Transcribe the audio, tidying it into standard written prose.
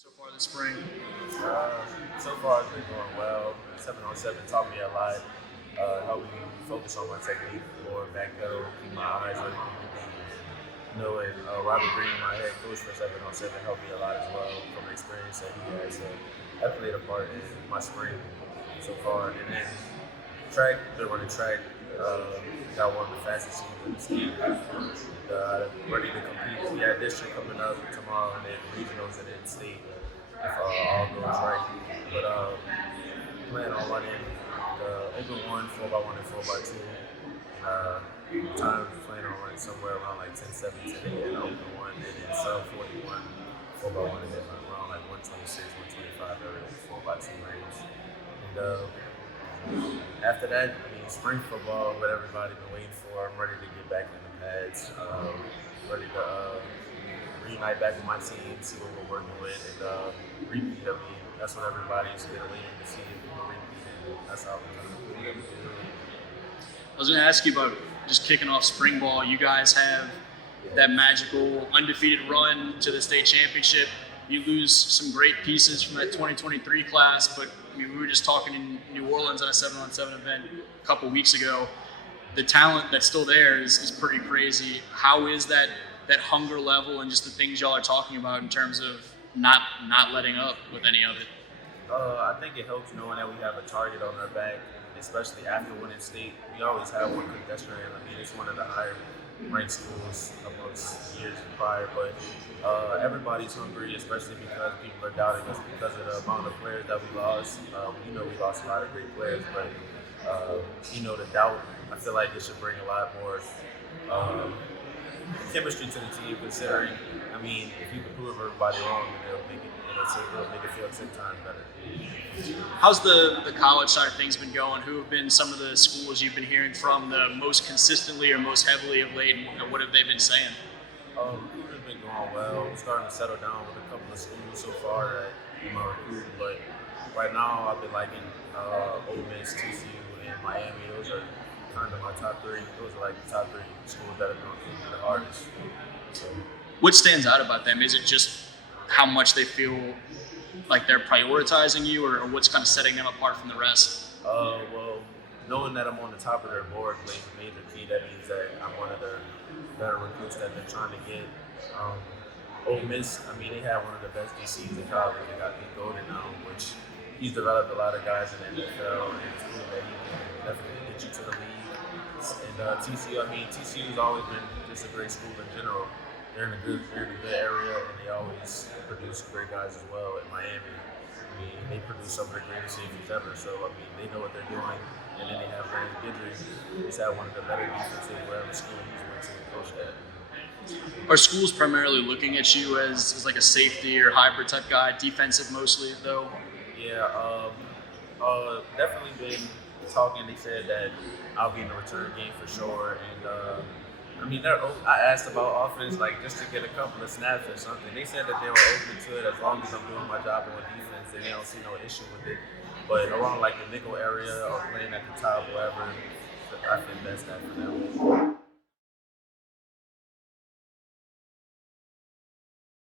so far this spring? So far, it's been going well. 7-on-7 taught me a lot, helped me focus on my technique more, backpedal, keep my eyes on it. Knowing Robert Green, my head coach for 7-on-7, helped me a lot as well from the experience that he has. So that played a part in my spring so far. And then track, been running track. Got one of the fastest seasons in the state. Ready to compete. We have district coming up tomorrow, and then regionals and then state if all goes right. But plan on running the open 1, 4x1, and 4x2. Time plan on running somewhere around like 10:7, 10:8 in the open 1, and then sub 41, 4x1, and then around like 126, 125 area, 4x2 range. And after that, I mean, spring football, what everybody's been waiting for. I'm ready to get back in the pads. Ready to reunite back with my team, see what we're working with, and repeat. I mean, that's what everybody's been waiting to see. If we can repeat, and that's how we're going to do it. I was going to ask you about just kicking off spring ball. You guys have that magical undefeated run to the state championship. You lose some great pieces from that 2023 class, but we were just talking in New Orleans on a 7-on-7 event a couple weeks ago. The talent that's still there is pretty crazy. How is that hunger level and just the things y'all are talking about in terms of not letting up with any of it? I think it helps knowing that we have a target on our back, especially after winning state. We always have one with Destrehan. I mean, it's one of the higher ranked schools amongst years prior, but everybody's hungry, especially because people are doubting us because of the amount of players that we lost. We lost a lot of great players, but the doubt, I feel like it should bring a lot more chemistry to the team, considering, I mean, if you can prove everybody wrong, it'll make it feel 10 times better. How's the college side of things been going? Who have been some of the schools you've been hearing from the most consistently or most heavily of late, and what have they been saying? Recruiting's been going well. We're starting to settle down with a couple of schools so far that in my recruiting, but right now I've been liking Ole Miss, TCU, and Miami. Those are kind of my top 3. Those are like the top 3 schools that have been recruiting the hardest. So, what stands out about them? Is it just how much they feel like they're prioritizing you, or what's kind of setting them apart from the rest? Well, knowing that I'm on the top of their board plays a major key. That means that I'm one of their better recruits that they're trying to get. Ole Miss, I mean, they have one of the best DCs in college. They got Pete Golden now, which he's developed a lot of guys in the NFL, and it's cool that he can definitely get you to the league. And TCU, I mean, TCU's always been just a great school in general. They're in a good area, and they always produce great guys as well. At Miami, I mean, they produce some of the greatest safeties ever. So I mean, they know what they're doing. And then they have Brandon Guidry, who's had one of the better defenses wherever school he's went to and coached at. Are schools primarily looking at you as like a safety or hybrid type guy, defensive mostly though? Yeah, definitely been talking. They said that I'll be in the return game for sure, and I mean, I asked about offense, like just to get a couple of snaps or something. They said that they were open to it as long as I'm doing my job on defense, and they don't see no issue with it. But around like the nickel area or playing at the top, whatever, I think that's that for them.